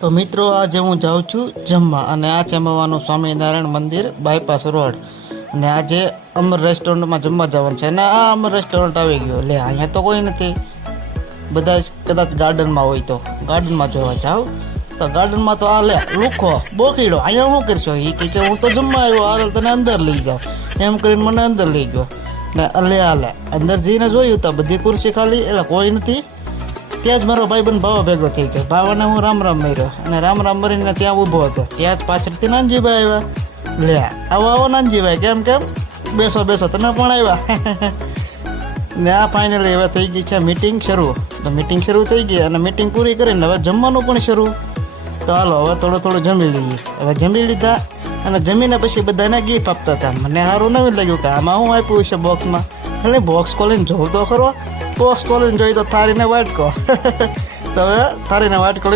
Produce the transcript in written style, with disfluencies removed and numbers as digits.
તો મિત્રો આજે હું જાઉં છું જમવા અને આ છે અમાવાનું સ્વામિનારાયણ મંદિર બાયપાસ રોડ અને આજે અમર રેસ્ટોરન્ટમાં જમવા જવાનું છે અને આ અમર રેસ્ટોરન્ટ આવી ગયો લે અહીંયા તો કોઈ નથી બધા જ કદાચ ગાર્ડનમાં હોય તો ગાર્ડનમાં જોવા જાવ તો ગાર્ડનમાં તો આ લે લુખો બોકીડો અહીંયા શું કરશો એ કે હું તો જમવા આવ્યો આ તને અંદર લઈ જાઓ એમ કરીને મને અંદર લઈ ગયો ને લે અંદર જઈને જોયું તો બધી ખુરશી ખાલી એટલે કોઈ નથી ત્યાં જ મારો ભાઈબંધ ભાવા ભેગો થઈ ગયો ભાવાને હું રામ રામ માર્યો અને રામ રામ મારીને ત્યાં ઊભો હતો ત્યાં જ પાછળથી નાનજીભાઈ આવ્યા લે આવો નાનજીભાઈ કેમ બેસો તમે પણ આવ્યા ને આ ફાઇનલી હવે થઈ ગઈ છે મીટિંગ શરૂ તો મીટિંગ શરૂ થઈ ગઈ અને મીટિંગ પૂરી કરીને હવે જમવાનું પણ શરૂ તો હાલો હવે થોડું જમી લઈએ હવે જમી લીધા અને જમીને પછી બધાને ગિફ્ટ આપતા હતા મને સારું નવી લાગ્યું કે આમાં હું આપ્યું છે બોક્સમાં એટલે બોક્સ ખોલીને જોઉં તો ખરો બોક્સ ખોલીને જોઈ તો થારીને વાટકો તો હવે થારીને વાટકો